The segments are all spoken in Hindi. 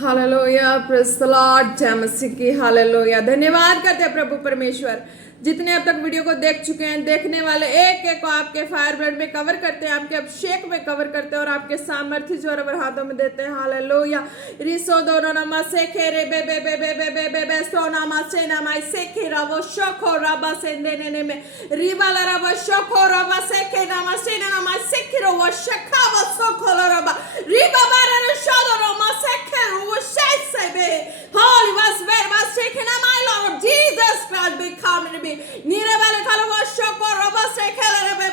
हालेलुया, प्रेज़ द लॉर्ड, जय मसीह की। हालेलुया, धन्यवाद करते हैं प्रभु परमेश्वर जितने अब तक वीडियो को देख चुके हैं। देखने वाले एक एक को आपके फायर ब्लड में कवर करते हैं, आपके अभिषेक में कवर करते हैं और आपके सामर्थ्य जो रबर हाथों में देते हैं। हालेलुया। रिसो दोनो नमा से खेरे बे बे बे बे बे बे बे बे सो नमा से नमा से खेरा वो शोखो रबा से देने में रिवाला रबा शोखो रबा से के नमा से नमा से खेरो वो शखा वो सोखो रबा रिबा बारा शोदो नमा से खेरो वो से बे holy was where was shaken my Lord Jesus Christ be come to be nire vale khalo was shoko roba se khale be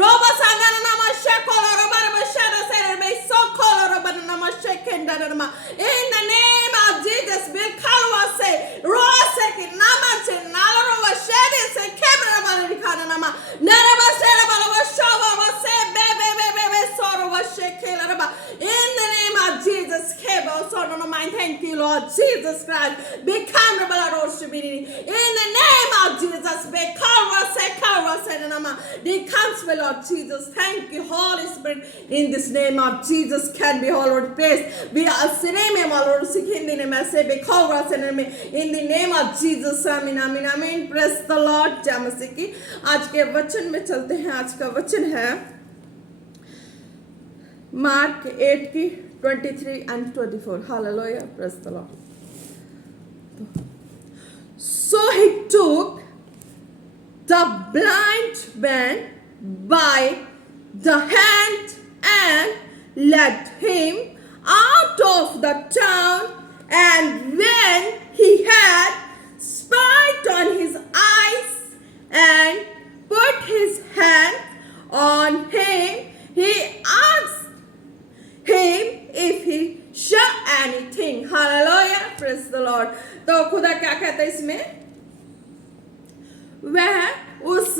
roba sangana nama shoko roba roba shara se be so kholo roba nama sheken nama in the name of Jesus be khalo was say roba se ki nama se nalo roba shede se kebra vale khana nama nare was se roba shoba was se be so roba shekela roba in the name of Jesus kebo so no mind thank you Lord Jesus Christ become the in the name of Jesus become the counsel of Jesus. Thank you Holy Spirit in this name of Jesus can be all over the place we are same all over in the name I say become in the name of Jesus. आमीन आमीन आमीन। प्रेज़ द लॉर्ड, जय मसीह की। आज के वचन में चलते हैं। आज का वचन है मार्क 8 की 23 and 24. Hallelujah, praise the Lord. So he took the blind man by the hand and led him out of the town, and when he had spit on his eyes and put his hand on him, he asked him if he saw anything. Hallelujah, praise the Lord. तो खुदा क्या कहता है इसमें? वह उस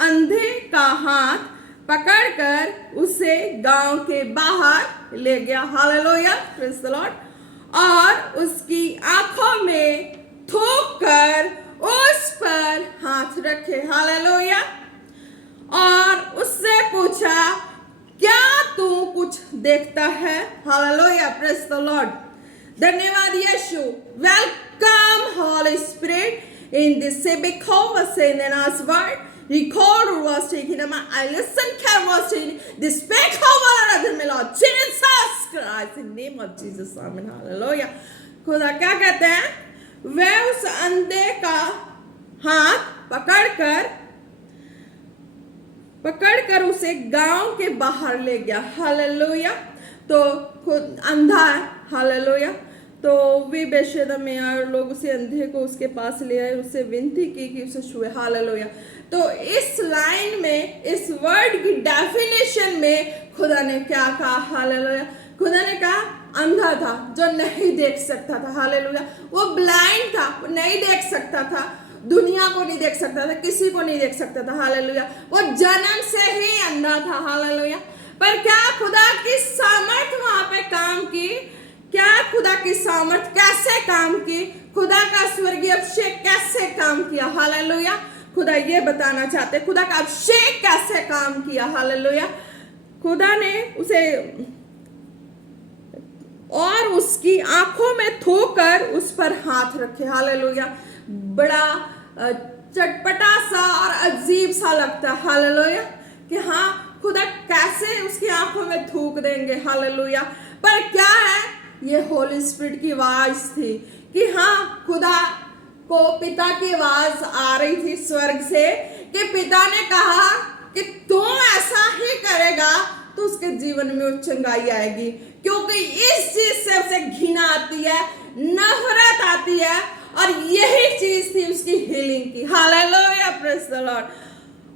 अंधे का हाथ पकड़कर उसे गांव के बाहर ले गया। Hallelujah, praise the Lord. और उसकी आंखों में थूक कर उस पर हाथ रखे। हालेलुया। और उससे पूछा, क्या तू कुछ देखता है? Hallelujah, praise the lord. धन्यवाद Yeshu. Welcome holy spirit in this because was in God's word. Record was taken. I listen carefully. This speak over the Lord Jesus Christ in the name of Jesus. Amen. Hallelujah. खुदा क्या कहते हैं? वह उस अंधे का हाथ पकड़कर उसे गांव के बाहर ले गया। हालेलुया। तो खुद अंधा है। हालेलुया। तो वे बेशर्म में आए और लोग उसे अंधे को उसके पास ले आए, उससे विनती की कि उसे छुए। हालेलुया। तो इस लाइन में, इस वर्ड की डेफिनेशन में खुदा ने क्या कहा? हालेलुया। खुदा ने कहा अंधा था जो नहीं देख सकता था। हालेलुया। वो ब्लाइंड था, वो नहीं देख सकता था, दुनिया को नहीं देख सकता था, किसी को नहीं देख सकता था। हालेलुया। वो जन्म से ही अंधा था। हालेलुया। पर क्या खुदा की सामर्थ वहां पे काम की? क्या खुदा की सामर्थ कैसे काम की? खुदा का स्वर्गीय अभिषेक कैसे काम किया? हालेलुया। खुदा ये बताना चाहते, खुदा का अभिषेक कैसे काम किया? हालेलुया। खुदा ने उसे और उसकी आंखों में थूकर उस पर हाथ रखे। हालेलुया। बड़ा चटपटा सा और अजीब सा लगता है। हालेलुया। कि हाँ, खुदा कैसे उसकी आंखों में थूक देंगे? हालेलुया। पर क्या है? ये होली स्पिरिट की आवाज थी कि हाँ, खुदा को पिता की आवाज आ रही थी स्वर्ग से कि पिता ने कहा कि तू ऐसा ही करेगा तो उसके जीवन में चंगाई आएगी, क्योंकि इस चीज से उसे घृणा आती है, नफरत आती है, और यही चीज थी उसकी हीलिंग की। Hallelujah, praise the Lord.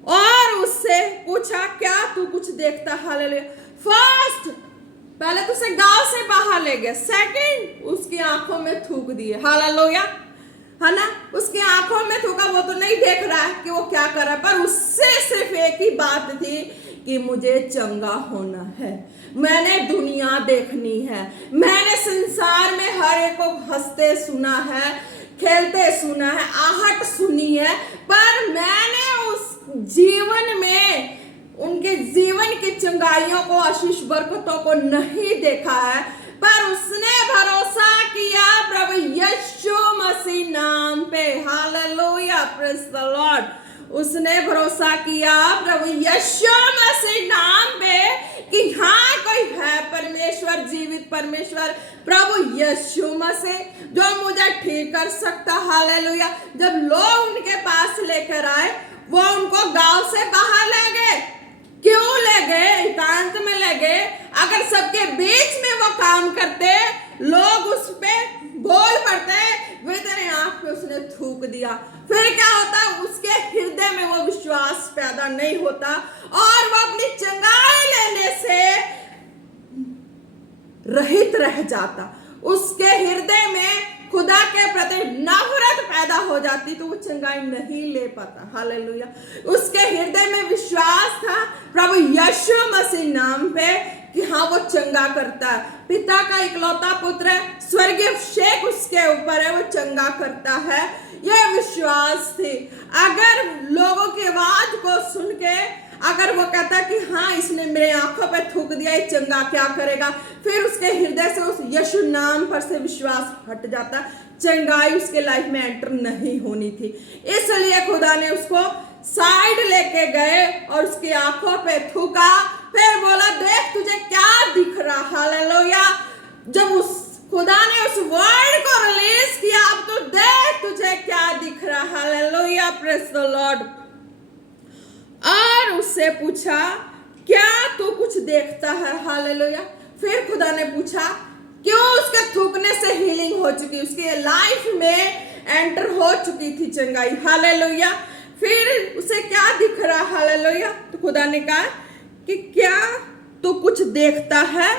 और उससे पूछा, क्या तू कुछ देखता? हालेलुया। फर्स्ट, पहले तो उसे गांव से बाहर ले गया। सेकंड, उसकी आंखों में थूक दिए। हालेलुया, है ना? उसकी आंखों में थूका, वो तो नहीं देख रहा है कि वो क्या कर रहा है, पर उससे सिर्फ एक ही बात थी कि मुझे चंगा होना है, मैंने दुनिया देखनी है, मैंने संसार में हर एक को हंसते सुना है, खेलते सुना है, आहट सुनी है, पर मैंने उस जीवन में उनके जीवन की चंगाइयों को, आशीष बरकतों को नहीं देखा है। पर उसने प्रेज द लॉर्ड। उसने भरोसा किया प्रभु यीशु मसीह नाम पे कि हाँ कोई है परमेश्वर, जीवित परमेश्वर प्रभु यीशु मसीह जो मुझे ठीक कर सकता। हालेलुया। जब लोग उनके पास लेकर आए, वो उनको गांव से बाहर ले गए। क्यों ले गए? एकांत में ले गए। अगर सबके बीच में वो काम करते, लोग उस पे बोल पड़ते, वे तेरे आंख पे उसने थूक दिया, फिर क्या होता? उसके हृदय में वो विश्वास पैदा नहीं होता और वो अपनी चंगाई लेने से रहित रह जाता। उसके हृदय में खुदा के प्रति नफरत पैदा हो जाती, तो वो चंगाई नहीं ले पाता। हालेलुया। उसके हृदय में विश्वास था प्रभु यीशु मसीह नाम पे कि हाँ वो चंगा करता है, पिता का इकलौता पुत्र है, स्वर्गीय अभिषेक उसके ऊपर है, वो चंगा करता है, यह विश्वास थी। अगर लोगों की आवाज को सुन के अगर वो कहता कि हाँ इसने मेरे आंखों पे थूक दिया, ये चंगा क्या करेगा, फिर उसके हृदय से उस यीशु नाम पर से विश्वास हट जाता, चंगाई उसके लाइफ में एंटर नहीं होनी थी। इसलिए खुदा ने उसको साइड लेके गए और उसकी आंखों पे थूका, फिर बोला देख तुझे क्या दिख रहा। हालेलुया। जब उस खुदा ने उस वर्ड को रिलीज किया, अब तो देख तुझे क्या दिख रहा। Hallelujah, praise the Lord. और उससे पूछा क्या तू कुछ देखता है? हालेलुया। फिर खुदा ने पूछा क्यों? उसके थूकने से हीलिंग हो चुकी, उसके लाइफ में एंटर हो चुकी थी चंगाई। हालेलुया। फिर उसे क्या दिख रहा? हालेलुया। तो खुदा ने कहा कि क्या तू कुछ देखता है?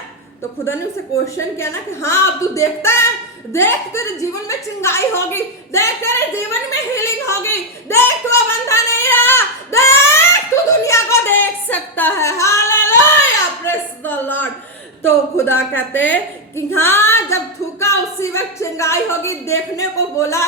तो खुदा ने उसे क्वेश्चन किया ना कि हाँ अब तू देखता है, देख तेरे जीवन में चंगाई होगी, देख तेरे जीवन में हीलिंग होगी, देख तू अब अंधा नहीं रहा, देख तू दुनिया को देख सकता है। Hallelujah, praise the Lord. तो खुदा कहते कि हाँ जब थूका उसी वक्त चंगाई होगी, देखने को बोला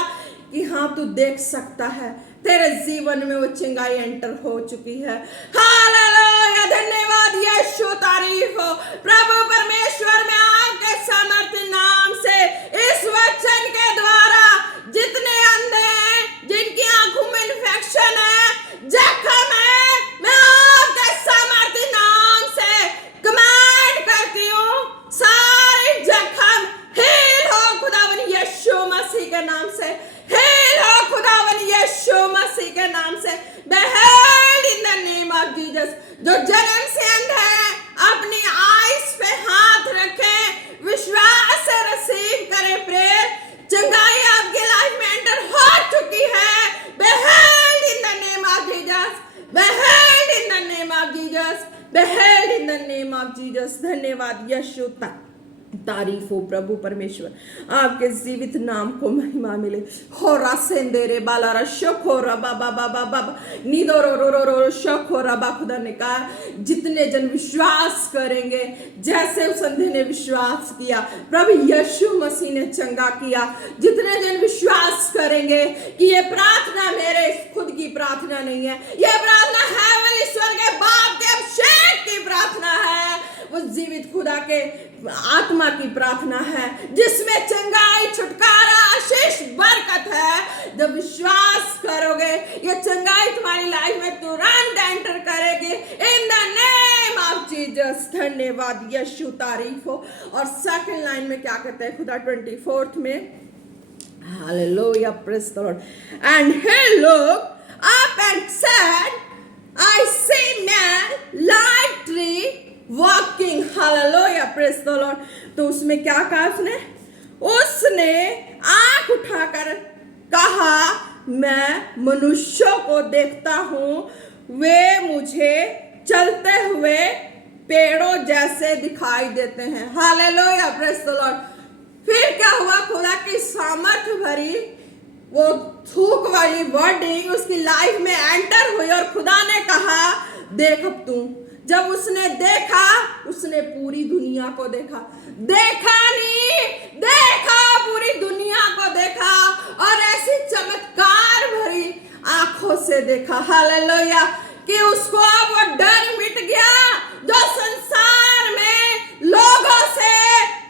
कि हाँ तू देख सकता है, तेरे जीवन में वो चंगाई एंटर हो चुकी है। हालेलुया, धन्यवाद यीशु, तारीफ हो प्रभु परमेश्वर। में आपके सामर्थ्य नाम से इस वचन के द्वारा जितने अंधे हैं, जिनकी आंखों में इन्फेक्शन है, जख्म है, मैं आपके सामर्थ्य नाम से कमांड करती हूँ, सारे जख्म हील हो खुदावन यीशु मसीह के नाम से, हील हो खुदावन यीशु मसीह के नाम से। Be healed in the name of Jesus. जो जन्म से अंधा है अपनी आईज पे हाथ रखें, विश्वास से रिसीव करें प्रेयर, चंगाई आपके लाइफ में एंटर हो चुकी है। Be healed in the name of Jesus, be healed in the name of Jesus, be healed in the name of Jesus. धन्यवाद यीशु, तारीफ हो प्रभु परमेश्वर, आपके जीवित नाम को महिमा मिले। हो रासेंदेरे बालारा शोखो रबा बाबा बाबा नीदो रो रो रो रो शोखो रबा। खुदा ने कहा जितने जन विश्वास करेंगे, जैसे उस अंधे ने विश्वास किया, प्रभु यीशु मसीह ने चंगा किया। जितने जन विश्वास करेंगे कि ये प्रार्थना मेरे खुद की प्रार्थना नहीं है, ये प्रार्थना है ईश्वर के बाप के अभिषेक की प्रार्थना है, वो जीवित खुदा के आत्मा की प्रार्थना है, जिसमें चंगाई, छुटकारा, आशीष, बरकत है। जब विश्वास करोगे ये चंगाई तुम्हारी लाइफ में तुरंत एंटर करेगी इन द नेम ऑफ जीसस। धन्यवाद यीशु, तारीफ हो। और सेकंड लाइन में क्या कहते हैं खुदा 24th में? Hallelujah, praise the Lord. And he looked up and said, I see man like tree walking. Hallelujah, praise the Lord. तो उसमें क्या कहा उसने आंख उठाकर कहा मैं मनुष्यों को देखता हूं, वे मुझे चलते हुए पेड़ों जैसे दिखाई देते हैं। Hallelujah, praise the Lord. फिर क्या हुआ? खुदा की सामर्थ भरी वो थूक वाली वर्डिंग उसकी लाइफ में एंटर हुई और खुदा ने कहा देख अब तू। जब उसने देखा, उसने पूरी दुनिया को देखा, देखा नहीं, देखा, पूरी दुनिया को देखा और ऐसी चमत्कार भरी आंखों से देखा। हालेलुया, कि उसको अब वो डर मिट गया जो संसार में लोगों से,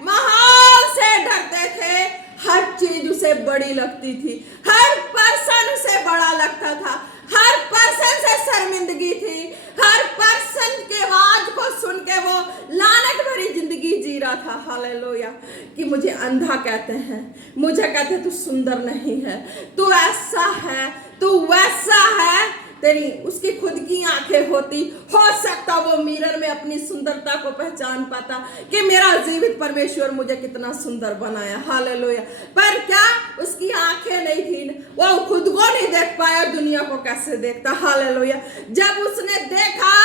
माहौल से डरते थे। हर चीज उसे बड़ी लगती थी, हर पर्सन उसे बड़ा लगता था, हर पर्सन से शर्मिंदगी थी, हर पर्सन के आवाज को सुन के वो लानत भरी जिंदगी जी रहा था। हालेलुया। कि मुझे अंधा कहते हैं, मुझे कहते हैं तू सुंदर नहीं है, तू ऐसा है, तू वैसा है, तेरी उसकी खुद की आंखें होती, हो सकता वो मिरर में अपनी सुंदरता को पहचान पाता कि मेरा जीवित परमेश्वर मुझे कितना सुंदर बनाया। हालेलुया। पर क्या उसकी आंखें नहीं थी, वो खुद को नहीं देख पाया, दुनिया को कैसे देखता। हालेलुया। जब उसने देखा,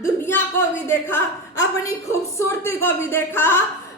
दुनिया को भी देखा, अपनी खूबसूरती को भी देखा,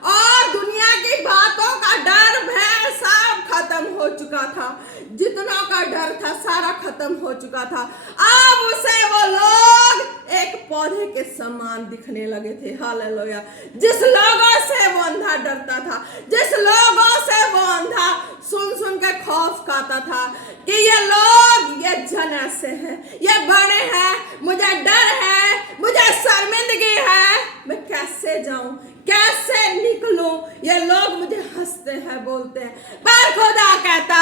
और दुनिया की बातों का डर भय सब खत्म हो चुका था, जितना का डर था सारा खत्म हो चुका था। अब उसे वो लोग एक पौधे के समान दिखने लगे थे। हालेलुया। जिस लोगों से वो अंधा डरता था, जिस लोगों से वो अंधा सुन सुन के खौफ खाता था कि ये लोग, ये जन ऐसे हैं, ये बड़े हैं, मुझे डर है, मुझे शर्मिंदगी है, मैं कैसे जाऊं, कैसे निकलूं, ये लोग मुझे हंसते हैं, बोलते हैं। पर खुदा कहता,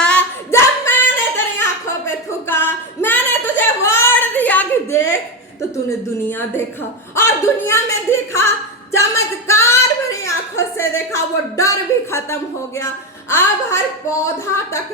जब मैंने तेरी आंखों पे थूका, मैंने तुझे वर्ड दिया कि देख, तो तूने दुनिया देखा, और दुनिया में देखा, चमत्कार भरी आंखों से देखा, वो डर भी खत्म हो गया। अब हर पौधा तक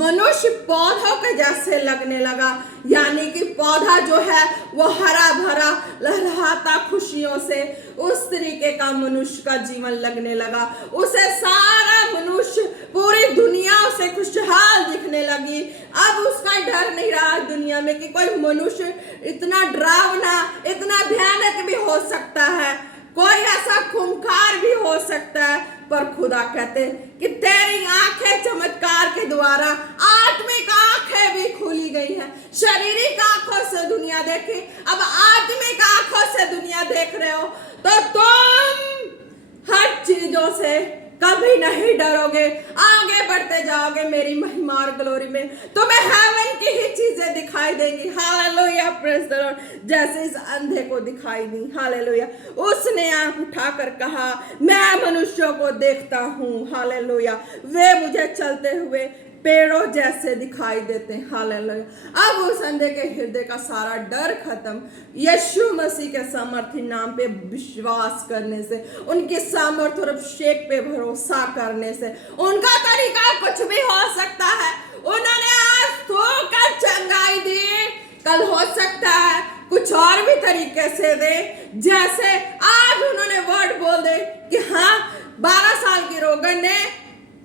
मनुष्य पौधों के जैसे लगने लगा, यानी कि पौधा जो है वो हरा भरा लहलहाता खुशियों से, उस तरीके का मनुष्य का जीवन लगने लगा। उसे सारा मनुष्य, पूरी दुनिया उसे खुशहाल दिखने लगी। अब उसका डर नहीं रहा दुनिया में कि कोई मनुष्य इतना डरावना, इतना भयानक भी हो सकता है, कोई ऐसा खूंखार भी हो सकता है। पर खुदा कहते कि तेरी आंखें चमत्कार के द्वारा, आत्मिक आंखें भी खुली गई है। शारीरिक आंखों से दुनिया देखे, अब आत्मिक आंखों से दुनिया देख रहे हो, तो तुम हर चीजों से कभी नहीं डरोगे, आगे बढ़ते जाओगे मेरी महिमा और ग्लोरी में, तुम्हें हेवन की ही चीजें दिखाई देंगी। Hallelujah, praise the Lord. जैसे इस अंधे को दिखाई दी, हालेलुया, उसने आंख उठाकर कहा, मैं मनुष्यों को देखता हूँ। हालेलुया, वे मुझे चलते हुए पेड़ों जैसे दिखाई देते हैं। हालेलुया। अब उस अंधे के हृदय का सारा डर खत्म, यीशु मसीह के सामर्थ्य नाम पे विश्वास करने से, उनके सामर्थ्य और अभिषेक पे भरोसा करने से, उनका तरीका कुछ भी हो सकता है। उन्होंने आज धोकर चंगाई दी, कल हो सकता है कुछ और भी तरीके से दे। जैसे आज उन्होंने वर्ड बोल दे कि हाँ, 12 साल की रोगन ने,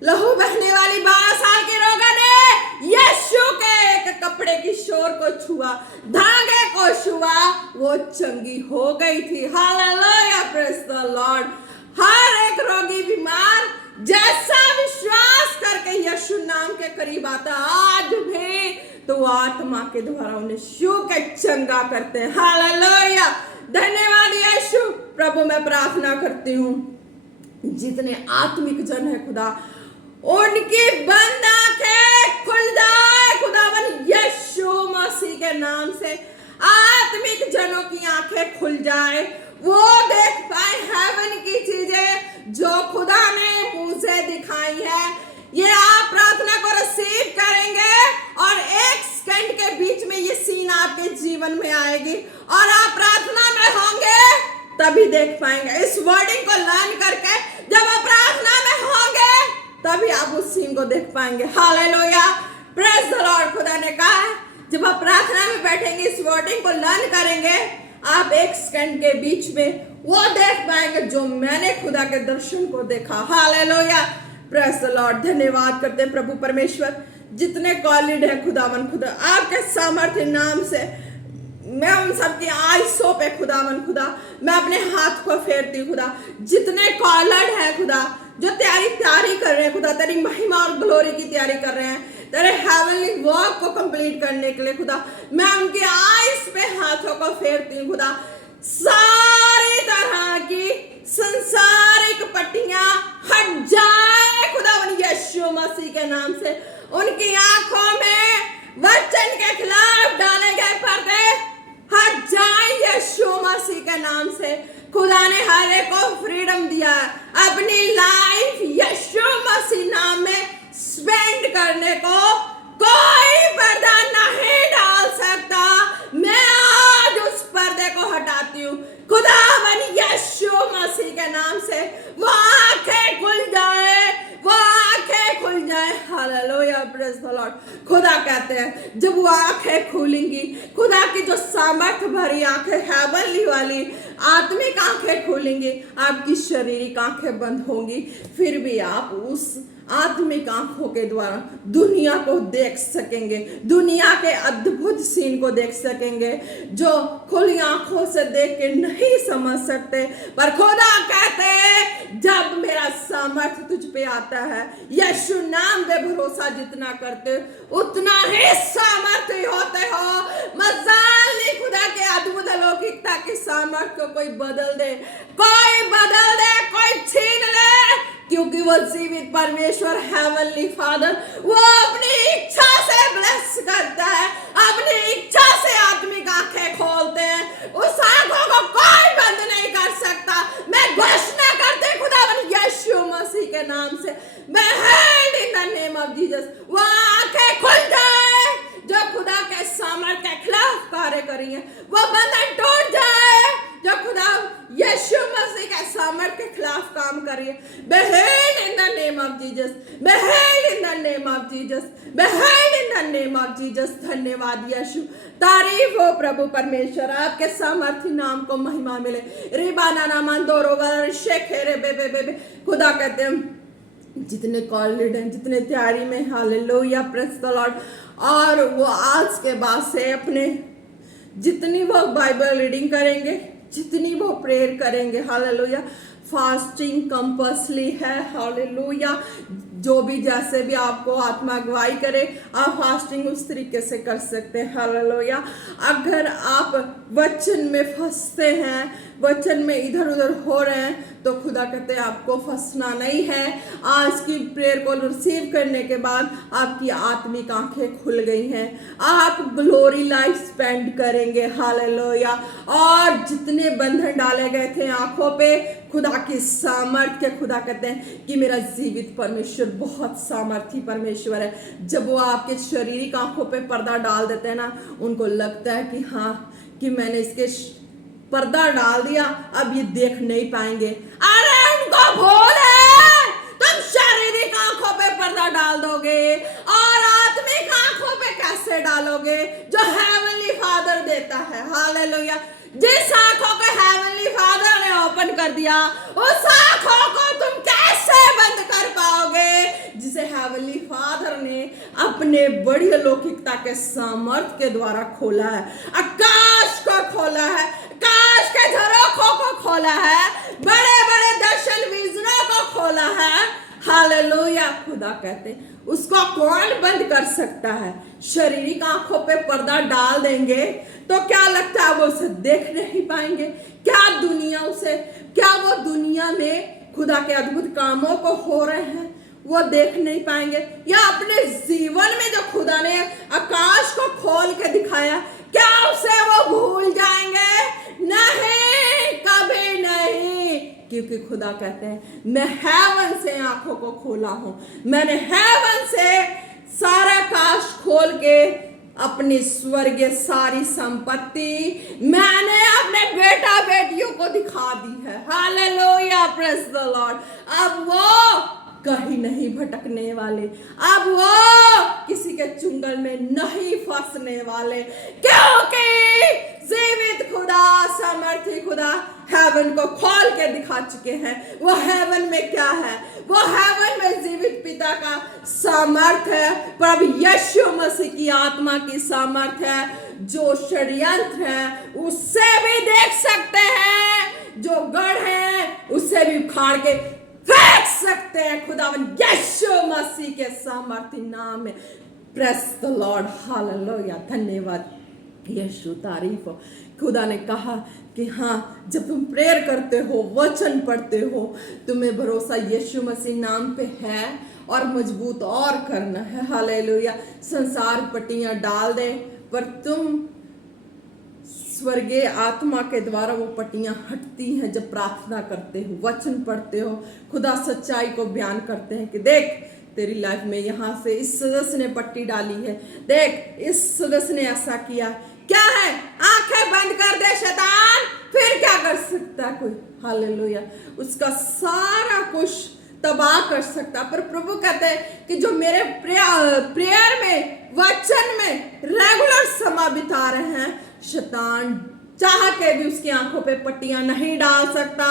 लहू बहने वाली 12 साल की रोगन ने यीशु के एक कपड़े की शोर को छुआ, धागे को छुआ, वो चंगी हो गई थी। Hallelujah, praise the lord. हर एक रोगी बीमार जैसा विश्वास करके यीशु नाम के करीब आता, आज भी तो आत्मा के द्वारा उन्हें छू के चंगा करते हैं। हालेलुया, धन्यवाद यीशु। प्रभु मैं प्रार्थना करती हूँ, जितने आत्मिक जन है खुदा, उनकी बंद आंखें खुल जाए खुदावन यीशु मसीह के नाम से। आत्मिक जनों की आंखें खुल जाए, वो देख पाए हेवन की चीजें जो खुदा ने मुझे दिखाई है। ये आप प्रार्थना को रिसीव करेंगे और एक सेकंड के बीच में ये सीन आपके जीवन में आएगी और आप प्रार्थना में होंगे तभी देख पाएंगे। इस वर्डिंग को लर्न करके जब आप प्रार्थना में होंगे तभी आप उस सीन को देख पाएंगे। Hallelujah, praise the Lord. खुदा ने कहा है जब आप प्रार्थना में बैठेंगे, इस वर्डिंग को लर्न करेंगे, आप एक सेकंड के बीच में वो देख पाएंगे जो मैंने खुदा के दर्शन को देखा। Hallelujah, praise the lord. धन्यवाद करते हैं प्रभु परमेश्वर, जितने कॉलिड है खुदावन, खुदा आपके सामर्थ्य नाम से मैं उन सबकी आंखों पे खुदा मैं अपने हाथ को फेरती खुदा। जितने कॉलर्ड है खुदा, जो तैयारी कर रहे हैं खुदा, तेरी महिमा और ग्लोरी की तैयारी कर रहे हैं, तेरे हेवनली वर्क को कंप्लीट करने के लिए खुदा, मैं उनके आईज पे हाथों को फेरती हूँ खुदा। सारी तरह की संसारिक पट्टियां हट जाए खुदावन यीशु मसीह के नाम से। उनकी आंखों में वचन के खिलाफ डाले गए पर्दे हट जाए यीशु मसीह के नाम से। खुदा ने हर एक को फ्रीडम दिया है अपनी लाइफ यीशु मसीह नाम में स्पेंड करने को। कोई पर्दा नहीं प्रेज द लॉर्ड। खुदा कहते हैं जब वो आंखें खुलेंगी, खुदा की जो सामर्थ भरी आंखें, हेवनली वाली आत्मिक आंखें खुलेंगी, आपकी शारीरिक आंखें बंद होंगी, फिर भी आप उस आत्मिक आंखों के द्वारा दुनिया को देख सकेंगे, दुनिया के अद्भुत सीन को देख सकेंगे जो खुली आंखों से देख के नहीं समझ सकते। पर खुदा कहते हैं जब मेरा सामर्थ तुझ पे आता है, यीशु नाम पे भरोसा जितना करते उतना ही सामर्थ्य होते हो। मजाल नहीं खुदा के अद्भुत अलौकिकता की सामर्थ को कोई बदल दे, कोई छीन ले, क्योंकि वो जीवित परमेश्वर हेवनली फादर वो अपनी इच्छा से ब्लेस करता है, अपनी इच्छा से आत्मिक आंखें खोलते हैं, उस आंखों को कोई बंद नहीं कर सकता। मैं घोषणा करते खुदावन यीशु मसीह के नाम से, मैं held in the name of Jesus, वो आंखें खुल जाए जो खुदा के सामर्थ्य के खिलाफ कार्य करी है, वो बंधन टूट जाए जो खुदा यीशु मसीह के सामर्थ्य के खिलाफ काम करिए। Behold in the name of Jesus, behold in the name of Jesus, behold in the name of Jesus। धन्यवाद यीशु, तारीफ हो प्रभु परमेश्वर, आपके सामर्थ्य नाम को महिमा मिले। रिबाना नामान दोरो वर शेखेरे बे बे बे। खुदा कहते हैं जितने कॉलेड हैं, जितने तैयारी में, हालेलुया प्रेज द लॉर्ड, और वो आज के बाद से अपने जितनी वो बाइबल रीडिंग करेंगे, जितनी वो प्रेयर करेंगे, हालेलुया, फास्टिंग कंपल्सरी है, हालेलुया, जो भी जैसे भी आपको आत्मा अगुवाई करे आप फास्टिंग उस तरीके से कर सकते हैं, हालेलुया। अगर आप वचन में फंसते हैं, वचन में इधर उधर हो रहे हैं, तो खुदा कहते हैं आपको फंसना नहीं है। आज की प्रेयर को रिसीव करने के बाद आपकी आत्मिक आंखें खुल गई हैं, आप ग्लोरी लाइफ स्पेंड करेंगे, हालेलुया। और जितने बंधन डाले गए थे आंखों पे, खुदा की सामर्थ्य, खुदा कहते हैं कि मेरा जीवित परमेश्वर बहुत सामर्थी परमेश्वर है। जब वो आपके शारीरिक आंखों पे पर्दा डाल देते हैं ना, उनको लगता है कि हाँ, कि मैंने इसके पर्दा डाल दिया, अब ये देख नहीं पाएंगे। अरे उनको भूल है, तुम शारीरिक आंखों पे पर्दा डाल दोगे और आत्मिक आंखों पे कैसे डालोगे जो हेवनली फादर देता है, हालेलुया। जिस आंखों को हेवनली फादर ने ओपन कर दिया, उस आंखों को तुम कैसे बंद कर पाओगे जिसे हेवनली फादर ने अपने बड़ी अलौकिकता के सामर्थ के द्वारा खोला है। आकाश को खोला है, आकाश के झरोखों को खोला है, बड़े बड़े दर्शन विजनों को खोला है, हालेलुया। खुदा कहते हैं उसको कौन बंद कर सकता है? शारीरिक आंखों पे पर्दा डाल देंगे तो क्या लगता है वो उसे देख नहीं पाएंगे? क्या वो दुनिया में खुदा के अद्भुत कामों को हो रहे हैं वो देख नहीं पाएंगे? या अपने जीवन में जो खुदा ने आकाश को खोल के दिखाया, क्या उसे वो भूल जाएंगे? नहीं, कभी नहीं, क्योंकि खुदा कहते हैं मैं हेवन से आंखों को खोला हूं, मैंने हेवन से सारा आकाश खोल के अपनी स्वर्गीय सारी संपत्ति मैंने अपने बेटा बेटियों को दिखा दी है, हालेलुया प्रेज द लॉर्ड। अब वो कहीं नहीं भटकने वाले, अब वो किसी के चुंगल में नहीं फंसने वाले, क्योंकि जीवित खुदा, सामर्थी खुदा हेवन को खोल के दिखा चुके हैं। वो हेवन में क्या है? वो हेवन में जीवित पिता का सामर्थ है, प्रभु यीशु मसीह की आत्मा की सामर्थ है, जो षड्यंत्र है उससे भी देख सकते हैं, जो गढ़ है उससे भी उखाड़ के फेंक सकते हैं खुदावन यीशु मसीह के सामर्थी नाम में। प्रेज द लॉर्ड, हालेलुया, धन्यवाद यीशु, तारीफ हो। खुदा ने कहा कि हाँ, जब तुम प्रेयर करते हो, वचन पढ़ते हो, तुम्हें भरोसा यीशु मसीह नाम पे है और मजबूत और करना है, हालेलुया। संसार पट्टियां डाल दे, पर तुम स्वर्गीय आत्मा के द्वारा वो पट्टियां हटती हैं जब प्रार्थना करते हो, वचन पढ़ते हो। खुदा सच्चाई को बयान करते हैं कि देख तेरी लाइफ में यहाँ से इस सदस्य ने पट्टी डाली है, देख इस सदस्य ने ऐसा किया, क्या है? आंखें बंद कर दे शैतान, फिर क्या कर सकता है कोई? हालेलुया। उसका सारा कुछ तबाह कर सकता। पर प्रभु कहते हैं कि जो मेरे प्रेयर में, वचन में रेगुलर समय बिता रहे हैं, शैतान चाह के भी उसकी आंखों पे पट्टियां नहीं डाल सकता,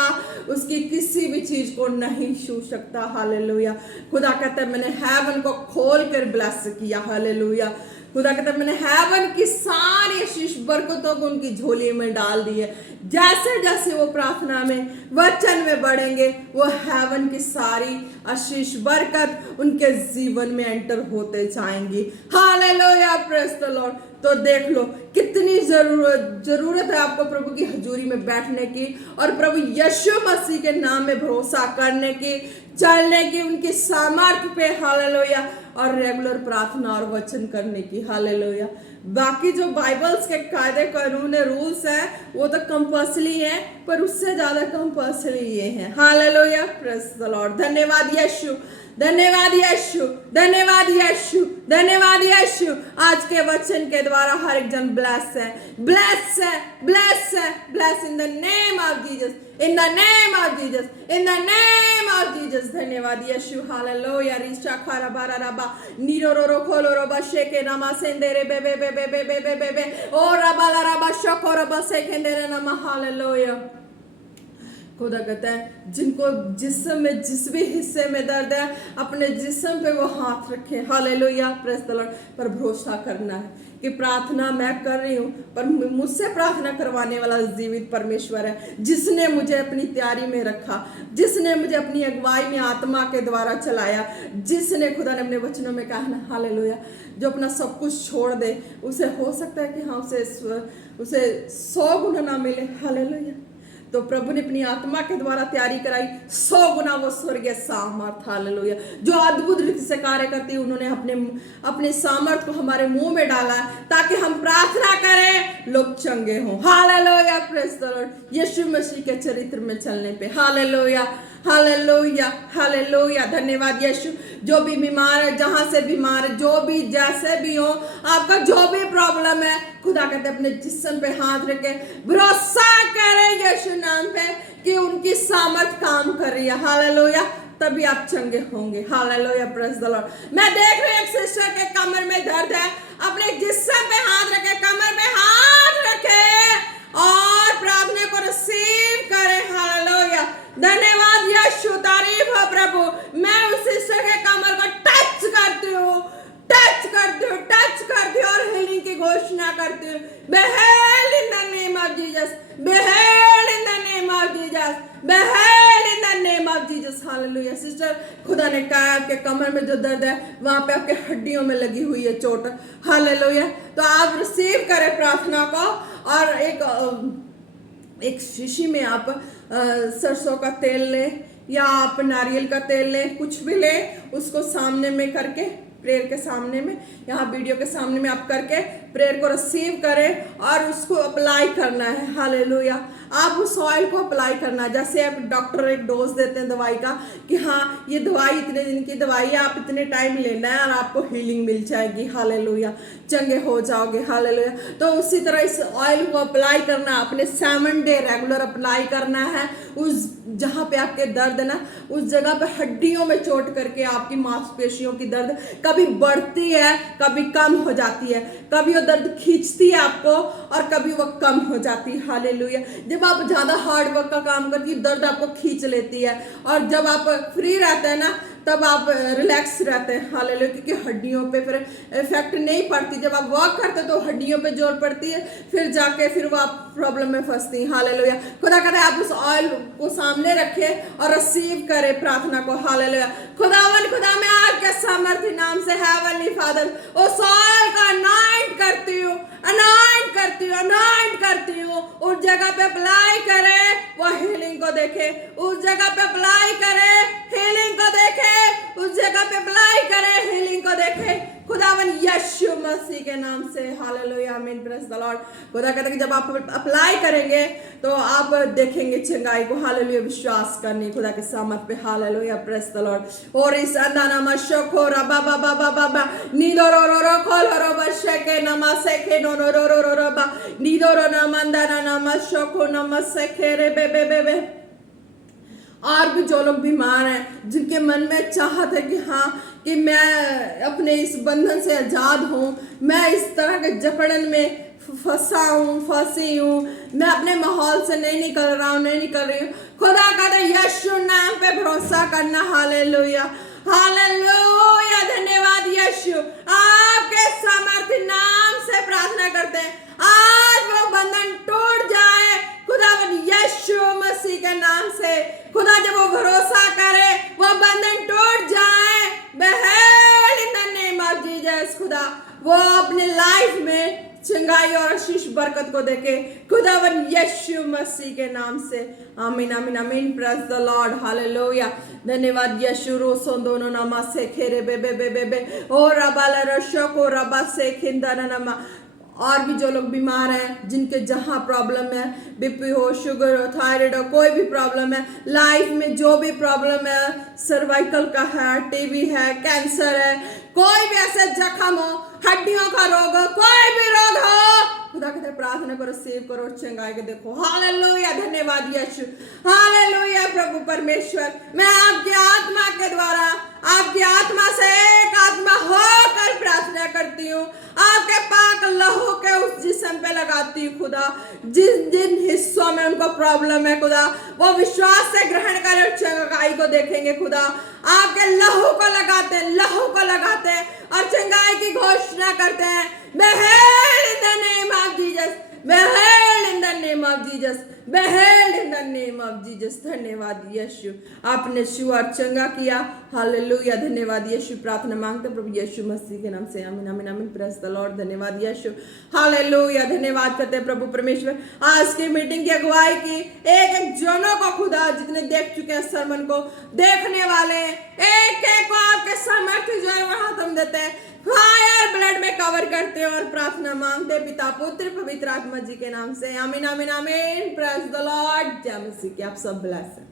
उसकी किसी भी चीज को नहीं छू सकता। हालेलुया। खुदा कहता है मैंने हेवन को खोल कर ब्लेस किया। हालेलुया। खुदा कहता है मैंने हेवन की सारी आशीष बरकतों को उनकी झोली में डाल दी है। जैसे जैसे वो प्रार्थना में, वचन में बढ़ेंगे, वो हेवन की सारी आशीष बरकत उनके जीवन में एंटर होते जाएंगी। Hallelujah, praise the Lord. तो देख लो कितनी जरूरत है आपको प्रभु की हजूरी में बैठने की और प्रभु यीशु मसीह के नाम में भरोसा करने की, चलने की, उनकी सामर्थ्य पे। हालेलुया। और रेगुलर प्रार्थना और वचन करने की। हालेलुया। बाकी जो बाइबल्स के कायदे कानून रूल्स है वो तो कंपल्सरी है, पर उससे ज्यादा कंपल्सरी ये है। Hallelujah, praise the lord. धन्यवाद यीशु, धन्यवाद यीशु, धन्यवाद यीशु, धन्यवाद यीशु। आज के वचन के द्वारा हर एक जन ब्लेस है, ब्लेस है, ब्लेस है, bless in the name of Jesus, in the name of Jesus, in the name of Jesus. धन्यवाद यीशु। हालेलुया। रिशा खारा बारा रबा नीरो रो रो खोलो रो बशे के नमा सेंदेरे बे बे बे बे बे बे बे बे बे ओ रबा ला रबा शको रबा से केंदेरे नमा। हालेलुया। खुदा कहता है जिनको जिस्म में जिस भी हिस्से में दर्द है, अपने जिस्म पे वो हाथ रखे। Hallelujah, praise the Lord. पर भरोसा करना है कि प्रार्थना मैं कर रही हूँ, पर मुझसे प्रार्थना करवाने वाला जीवित परमेश्वर है, जिसने मुझे अपनी तैयारी में रखा, जिसने मुझे अपनी अगुवाई में आत्मा के द्वारा चलाया, जिसने खुदा ने अपने वचनों में कहा ना, हालेलुया, जो अपना सब कुछ छोड़ दे, उसे हो सकता है कि हाँ उसे 100 गुना ना मिले। हालेलुया। तो प्रभु ने अपनी आत्मा के द्वारा तैयारी कराई, 100 गुना वो स्वर्गीय सामर्थ। हालेलुया। जो अद्भुत रीति से कार्य करती है, उन्होंने अपने सामर्थ को हमारे मुंह में डाला है ताकि हम प्रार्थना करें, लोग चंगे हों। Hallelujah, praise the lord. Yeshu मसीह के चरित्र में चलने पे। Hallelujah, hallelujah, hallelujah. धन्यवाद यीशु। जो भी बीमार है, जहां से बीमार है, जो भी जैसे भी हो, आपका जो भी प्रॉब्लम है, खुदा कहते अपने जिस्म पे हाथ रखे, भरोसा करें यीशु नाम पे कि उनकी सामर्थ काम कर रही है। हालेलुया। तभी आप चंगे होंगे। Hallelujah, praise the Lord. मैं देख रही हूं एक सिस्टर के कमर में दर्द है, अपने जिस्म पे हाथ रखे, कमर पे हाथ रखे और प्रार्थना को रिसीव करें। हालेलुया। धन्यवाद यीशु। तारीफ हो प्रभु। मैं उस सिस्टर के कमर को टच करती हूँ, टच करती हूँ, टच करती हूँ और हीलिंग की घोषणा करती हूँ। Be healed in the name of Jesus. Be healed in the name of Jesus. Be healed in the name of Jesus. Hallelujah. Sister, खुदा ने कहा आपके कमर में जो दर्द है, वहां पे आपके हड्डियों में लगी हुई है चोट। हालेलुया। तो आप रिसीव करें प्रार्थना को और एक शीशी में आप सरसों का तेल लें या आप नारियल का तेल लें, कुछ भी लें, उसको सामने में करके, प्रेयर के सामने में, यहाँ वीडियो के सामने में आप करके प्रेयर को रिसीव करें और उसको अप्लाई करना है। हालेलुया। आप उस ऑयल को अप्लाई करना, जैसे आप डॉक्टर एक डोज देते हैं दवाई का कि हाँ ये दवाई इतने दिन की दवाई है, आप इतने टाइम लेना है और आपको हीलिंग मिल जाएगी। हालेलुया। चंगे हो जाओगे। हालेलुया। तो उसी तरह इस ऑयल को अप्लाई करना, अपने 7 डे रेगुलर अप्लाई करना है। उस जहाँ पे आपके दर्द है ना, उस जगह पे हड्डियों में चोट करके आपकी मांसपेशियों की दर्द कभी बढ़ती है, कभी कम हो जाती है, कभी वो दर्द खींचती है आपको और कभी वो कम हो जाती है। हालेलुया। जब आप ज्यादा हार्ड वर्क का काम करती है, दर्द आपको खींच लेती है, और जब आप फ्री रहते हैं ना, तब आप रिलैक्स रहते हैं। हालेलुया। क्योंकि हड्डियों पे फिर इफेक्ट नहीं पड़ती। जब आप वर्क करते हैं तो हड्डियों पे जोर पड़ती है, फिर जाके फिर वो आप प्रॉब्लम में फंसती हैं। हालेलुया। खुदा कहता है आप उस ऑयल को सामने रखें और रिसीव करें प्रार्थना को। हालेलुया। खुदावन, खुदा मैं आपके सामर्थ्य नाम से हेवनली फादर उस ऑयल का अनॉइंट करती हूँ, अनॉइंट करती हूँ, अनॉइंट करती हूँ। उस जगह पे अप्लाई करें, वो हीलिंग को देखे। उस जगह पे अप्लाई करें, हीलिंग को देखे। उस जगह पे अप्लाई करें, हीलिंग को देखे, खुदावन यीशु मसीह के नाम से। हालेलुया, आमीन, प्रेज द लॉर्ड। खुदा कहता है कि जब आप अप्लाई करेंगे तो आप देखेंगे चंगाई को। हालेलुया। विश्वास करनी खुदा के सामर्थ पे। Hallelujah, praise the Lord. और इस अंदाना मशको रबा बाबा बाबा नीदो रो रो रो खोल रो बशके नमसे के नो रो रो रो रो बा नीदो रो नमंदाना नमशको नमसे के रे बे बे बे बे। और भी जो लोग बीमार हैं, जिनके मन में चाहत है कि हाँ कि मैं अपने इस बंधन से आजाद हूँ, मैं इस तरह के जकड़न में फंसी हूँ, मैं अपने माहौल से नहीं निकल रहा हूँ, नहीं निकल रही हूँ, खुदा कहते यीशु नाम पे भरोसा करना। हालेलुया, हालेलुया, धन्यवाद यीशु। आपके सामर्थ्य नाम से प्रार्थना करते हैं, आज वो बंधन टूट जाए खुदावन यीशु मसीह के नाम से। खुदा जब वो भरोसा करे वो बंधन टूट जाए, बहन इन द नेम ऑफ जीसस। खुदा वो अपने लाइफ में चंगाई और आशीष बरकत को देखे खुदावन यीशु मसीह के नाम से। आमीन, आमीन, आमीन। Praise the Lord, hallelujah. धन्यवाद यीशु। रोसो दोनों नमा से खेरे बे ओ रबाला रशो को रबा से खिंदा नमा। और भी जो लोग बीमार हैं, जिनके जहाँ प्रॉब्लम है, बीपी हो, शुगर हो, थायराइड हो, कोई भी प्रॉब्लम है लाइफ में, जो भी प्रॉब्लम है, सर्वाइकल का है, टीबी है, कैंसर है, कोई भी ऐसे जख्म हो, हड्डियों का रोग हो, कोई भी रोग हो, खुदा कहते प्रार्थना करो, सेव करो, चंगाई के देखो। हालेलुया, धन्यवाद यीशु। हालेलुया प्रभु परमेश्वर, मैं आपकी आत्मा के द्वारा, आपकी आत्मा से एक आत्मा होकर प्रार्थना करती हूँ, आपके पाक लहू के उस जिस्म पे लगाती हूँ खुदा। जिन हिस्सों में उनको प्रॉब्लम है खुदा, वो विश्वास से ग्रहण करें और चंगाई को देखेंगे खुदा। आपके लहू को लगाते हैं, लहू को लगाते हैं और चंगाई की घोषणा करते हैं। Behold in the name of Jesus, behold in the name of Jesus, behold in the name of Jesus। धन्यवाद यीशु, आपने छुआ और चंगा किया। हालेलुया, धन्यवाद यीशु। प्रार्थना मांगते प्रभु यीशु मसीह के नाम से, आमीन, आमीन, आमीन। प्रेज द लॉर्ड, धन्यवाद यीशु। हालेलुया, धन्यवाद करते हैं प्रभु परमेश्वर आज की मीटिंग की अगुवाई की। एक एक जनों को खुदा, जितने देख चुके हैं सरमन को, देखने वाले एक एक को आपके सामर्थ्य जो हाथ हम देते हैं, फायर ब्लड में कवर करते हैं और प्रार्थना मांगते पिता पुत्र पवित्र आत्मा जी के नाम से। आमीन, आमीन, आमीन। Praise the Lord. जय मसीह की। आप सब ब्लेस हैं।